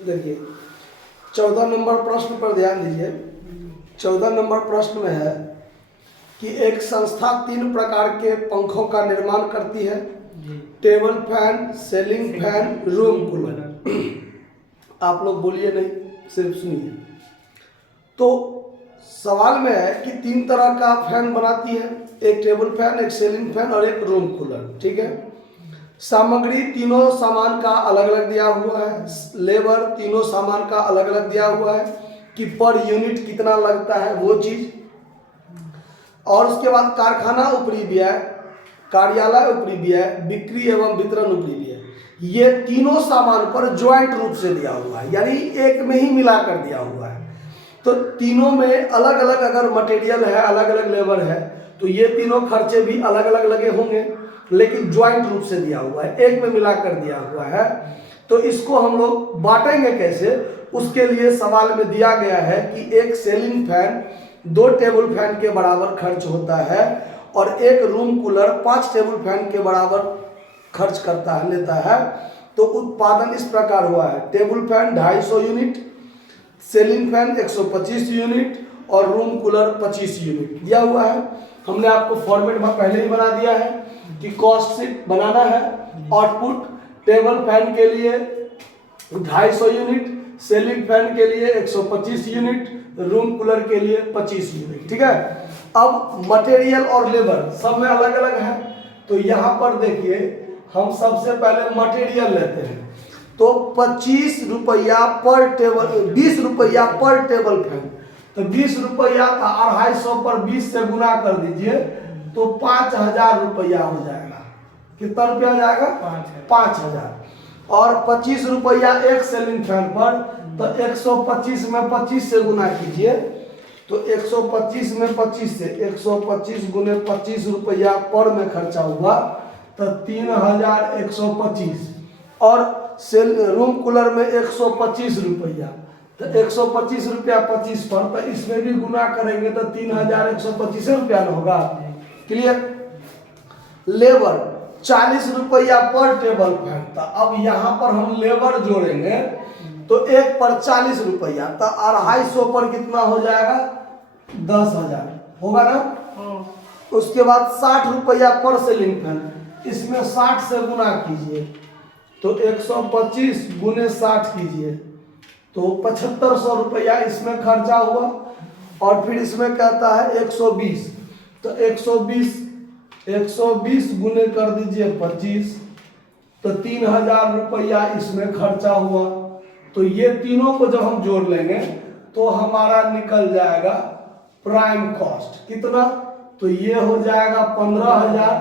देखिए 14 नंबर प्रश्न पर ध्यान दीजिए। 14 नंबर प्रश्न में है कि एक संस्था 3 प्रकार के पंखों का निर्माण करती है, table fan, ceiling fan, room cooler. आप लोग बोलिए नहीं, सिर्फ सुनिए। तो सवाल में है कि 3 तरह का फैन बनाती है, एक टेबल फैन, एक सीलिंग फैन और एक रूम कूलर। ठीक है। सामग्री तीनों सामान का अलग अलग दिया हुआ है, लेबर तीनों सामान का अलग अलग दिया हुआ है कि पर यूनिट कितना लगता है वो चीज। और उसके बाद कारखाना ऊपरी व्यय, कार्यालय ऊपरी व्यय, बिक्री एवं वितरण ऊपरी व्यय, ये तीनों सामान पर ज्वाइंट रूप से दिया हुआ है, यानी एक में ही मिलाकर दिया हुआ है। तो तीनों में अलग अलग अगर मटेरियल है, अलग अलग लेबर है, तो ये तीनों खर्चे भी अलग अलग लगे होंगे, लेकिन ज्वाइंट रूप से दिया हुआ है, एक में मिलाकर दिया हुआ है। तो इसको हम लोग बांटेंगे कैसे, उसके लिए सवाल में दिया गया है कि एक सीलिंग फैन 2 टेबल फैन के बराबर खर्च होता है और एक रूम कूलर 5 टेबल फैन के बराबर खर्च करता है, लेता है। तो उत्पादन इस प्रकार हुआ है, table fan 250 unit, ceiling fan 125 unit और रूम कूलर 25 यूनिट दिया हुआ है। हमने आपको फॉर्मेट में पहले ही बना दिया है कि कॉस्ट शीट बनाना है। आउटपुट टेबल फैन के लिए 250 यूनिट, सीलिंग फैन के लिए 125 यूनिट, रूम कूलर के लिए 25 यूनिट। ठीक है। अब मटेरियल और लेबर सब में अलग अलग है। तो यहाँ पर देखिए हम सबसे पहले मटेरियल लेते हैं, तो 25 रुपया पर टेबल, 20 रुपया पर टेबल फैन। तो 20 रुपया का 250 पर 20 से गुना कर दीजिए तो 5000 रुपया हो जाएगा। कितना रुपया हो जाएगा? 5000। और 25 रुपया एक सीलिंग फैन पर, तो 125 में 25 से गुना कीजिए, तो 125 में 25 से 125 गुने 25 रुपया पर में खर्चा हुआ तो 3125। और रूम कूलर में 125 रुपया, तो 125 रुपया 25 पर, तो इसमें भी गुना करेंगे तो 3125 रुपया न होगा। क्लियर। लेबर 40 रुपया पर टेबल फैन, तो अब यहाँ पर हम लेबर जोड़ेंगे तो एक पर 40 रुपया, तो 250 पर कितना हो जाएगा? 10,000 होगा ना। उसके बाद 60 रुपया पर सीलिंग फैन, इसमें 60 से गुना कीजिए तो 125 गुने 60 कीजिए तो 7500 रुपया इसमें खर्चा हुआ। और फिर इसमें कहता है 120, तो 120 गुने कर दीजिए 25, तो 3000 रुपया इसमें खर्चा हुआ। तो ये तीनों को जब हम जोड़ लेंगे तो हमारा निकल जाएगा प्राइम कॉस्ट। कितना? तो ये हो जाएगा 15,000,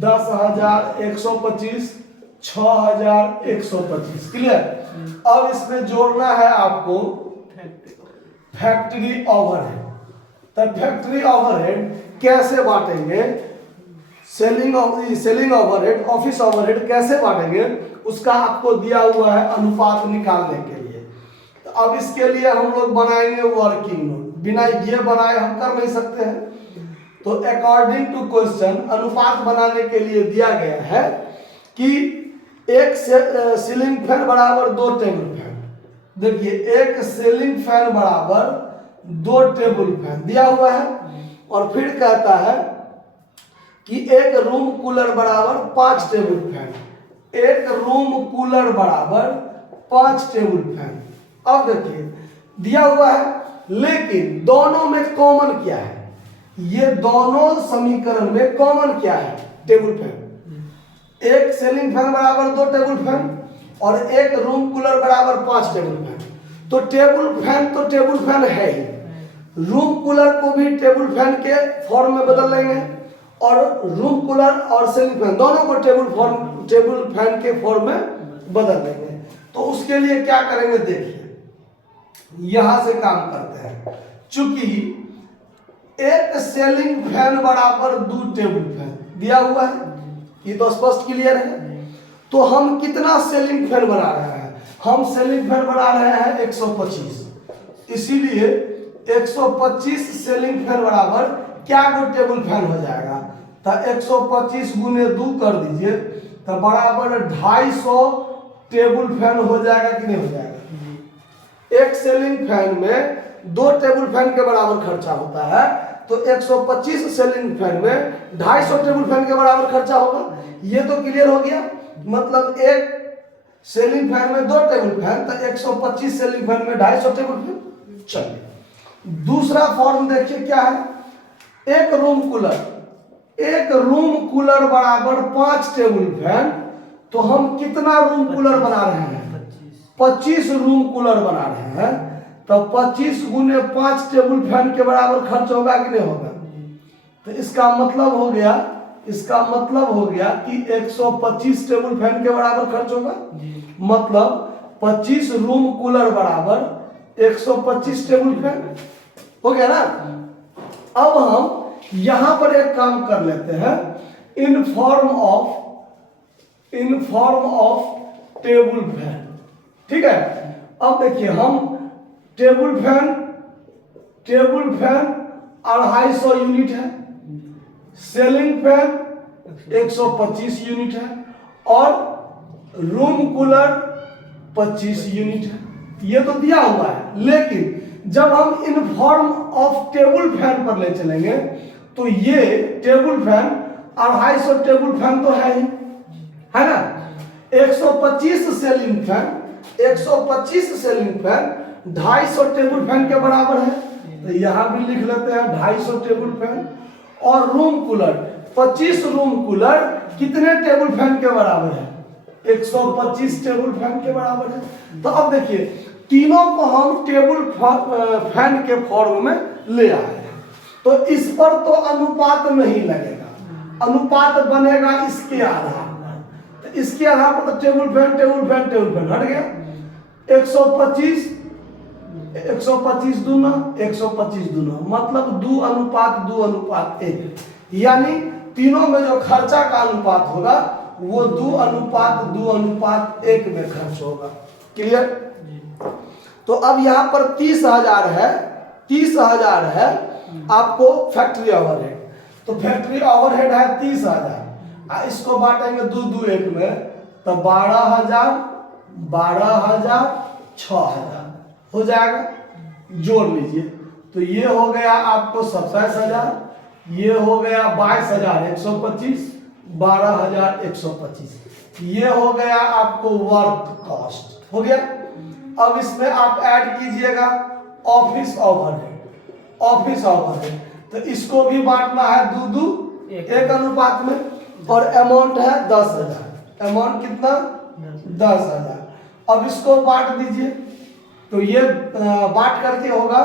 10,000, 125, 6,125। क्लियर। अब इसमें जोड़ना है आपको फैक्ट्री ओवरहेड। तो फैक्ट्री ओवरहेड कैसे बांटेंगे, सेलिंग ओवरहेड, ऑफिस ओवरहेड कैसे बांटेंगे, उसका आपको दिया हुआ है अनुपात निकालने के लिए। तो अब इसके लिए हम लोग बनाएंगे वर्किंग नोट। बिना ये बनाए हम कर नहीं सकते हैं। तो अकॉर्डिंग टू क्वेश्चन अनुपात बनाने के लिए दिया गया है कि एक सीलिंग फैन बराबर 2 टेबल फैन। देखिए एक सीलिंग फैन बराबर 2 टेबल फैन दिया हुआ है। और फिर कहता है कि एक रूम कूलर बराबर 5 टेबल फैन, एक रूम कूलर बराबर 5 टेबल फैन। अब देखिए दिया हुआ है, लेकिन दोनों में कॉमन क्या है? ये दोनों समीकरण में कॉमन क्या है? Table fan. एक सीलिंग फैन बराबर 2 टेबल फैन और एक रूम कूलर बराबर 5 टेबल फैन। तो टेबल फैन तो टेबल फैन है ही, रूम कूलर को भी टेबल फैन के फॉर्म में बदल लेंगे और रूम कूलर और सीलिंग फैन दोनों को टेबल फैन के फॉर्म में बदल देंगे। तो उसके लिए क्या करेंगे, देखिए यहां से काम करते हैं। चूंकि एक सीलिंग फैन बराबर 2 टेबल फैन दिया हुआ है, ये तो स्पष्ट क्लियर है। तो हम कितना सीलिंग फैन बना रहे हैं? हम सीलिंग फैन बना रहे हैं 125, इसीलिए 125 सीलिंग फैन बराबर क्या गो टेबल फैन हो जाएगा? तो 125 गुने 2 कर दीजिए तो बराबर 250 टेबल फैन हो जाएगा कि नहीं हो जाएगा? एक सीलिंग फैन में 2 टेबल फैन के बराबर खर्चा होता है, तो 125 सीलिंग फैन में 250 टेबल फैन के बराबर खर्चा होगा। ये तो क्लियर हो गया। मतलब एक सीलिंग फैन में 2 टेबल फैन, तो 125 सीलिंग फैन में 250 टेबल फैन। चलिए दूसरा फॉर्म देखिए क्या है। एक रूम कूलर बराबर 5 टेबल फैन, तो हम कितना रूम कूलर बना रहे हैं? 25 रूम कूलर बना रहे हैं, तो 25 गुने 5 टेबल फैन के बराबर खर्च होगा कि नहीं होगा? तो इसका मतलब हो गया कि 125 टेबल फैन के बराबर खर्च होगा। मतलब 25 रूम कूलर बराबर 125 टेबल फैन हो गया ना। अब हम यहां पर एक काम कर लेते हैं, in form of table fan. ठीक है, अब देखिए हम टेबल फैन 250 यूनिट है, सीलिंग फैन 125 यूनिट है, और रूम कूलर 25 यूनिट है। ये तो दिया हुआ है, लेकिन जब हम in form of table fan पर ले चलेंगे, तो ये टेबल फैन 250 टेबल फैन तो है ही, है ना। 125 सीलिंग फैन 250 टेबल फैन के बराबर है, तो यहां भी लिख लेते हैं 250 टेबल फैन। और रूम कूलर 25 रूम कूलर कितने टेबल फैन के बराबर है? 125 टेबल फैन के बराबर है। तो अब देखिए तीनों को हम टेबल फैन के फॉर्म में ले आए हैं, तो इस पर तो अनुपात नहीं लगेगा, अनुपात बनेगा इसके आधार पर। तो इसके आधार पर तो टेबल फैन हट गया। 125 दूना 125 दूना, मतलब 2:1, यानी तीनों में जो खर्चा का अनुपात होगा वो 2:1 में खर्च होगा। क्लियर? तो अब यहाँ पर 30,000 है, 30,000 है आपको फैक्ट्री ओवरहेड। तो फैक्ट्री ओवरहेड है 30,000, इसको बांटेंगे 2:1 में, तो 12,000 6,000 हो जाएगा। जोड़ लीजिए, तो ये हो गया आपको 27,000, ये हो गया 22,125, 12,125, ये हो गया आपको वर्क कॉस्ट हो गया। अब इसमें आप ऐड कीजिएगा ऑफिस ओवरहेड, तो इसको भी बांटना है 2:1 अनुपात में, और अमाउंट है 10,000। अमाउंट कितना? 10,000। अब इसको बांट दीजिए, तो ये बांट करके होगा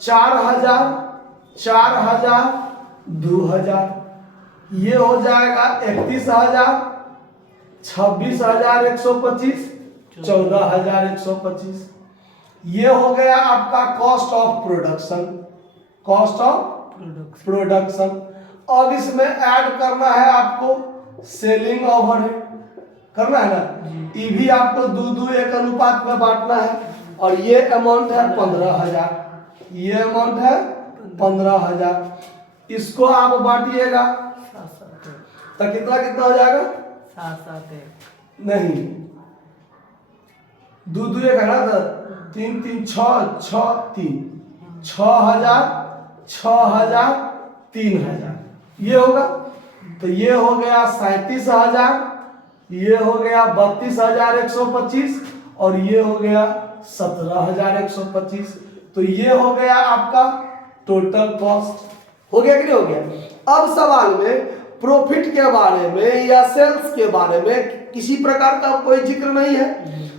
4,000 2,000, ये हो जाएगा 31,000, 26,125, 14,125। ये हो गया आपका कॉस्ट ऑफ प्रोडक्शन। अब इसमें ऐड करना है आपको सेलिंग ओवरहेड, करना है ना। ये भी आपको 2:1 अनुपात में बांटना है, और ये अमाउंट है 15,000, ये अमाउंट है 15,000। इसको आप बांटिएगा तो कितना हो जाएगा? 7 नहीं, 2:1 है ना, तो 3 3 6 3 6,000 3,000 ये होगा। तो ये हो गया 37,000, ये हो गया 32,125, और ये हो गया 17,125। तो ये हो गया आपका टोटल कॉस्ट। हो गया कि नहीं हो गया? अब सवाल में प्रॉफिट के बारे में या सेल्स के बारे में किसी प्रकार का कोई जिक्र नहीं है,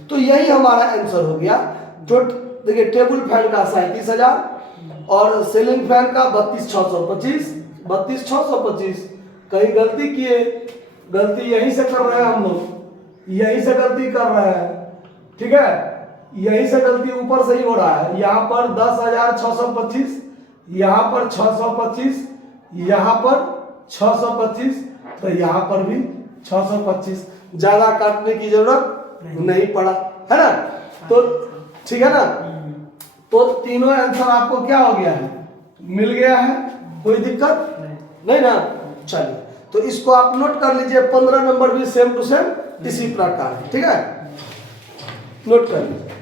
तो यही हमारा आंसर हो गया। जो देखिए टेबल फैन का 37,000 और सीलिंग फैन का 32,625। कहीं गलती किए, गलती यहीं से कर रहे हैं हम लोग, यहीं से गलती कर रहे हैं। ठीक है, यहीं से गलती ऊपर से ही हो रहा है। यहाँ पर 10,625, यहाँ पर 625, यहाँ पर 625, तो यहाँ पर भी 625। ज्यादा काटने की जरूरत नहीं पड़ा, है ना। तो ठीक है ना, तो तीनों आंसर आपको क्या हो गया है? मिल गया है, कोई दिक्कत नहीं ना। चलिए, तो इसको आप नोट कर लीजिए। 15 नंबर भी सेम टू सेम इसी प्रकार है। ठीक है, नोट कर लीजिए।